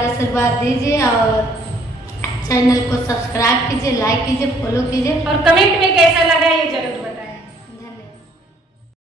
प्यार आशीर्वाद दीजिए और चैनल को सब्सक्राइब कीजिए, लाइक कीजिए, फॉलो कीजिए और कमेंट में कैसा लगा ये जरूर बताइए।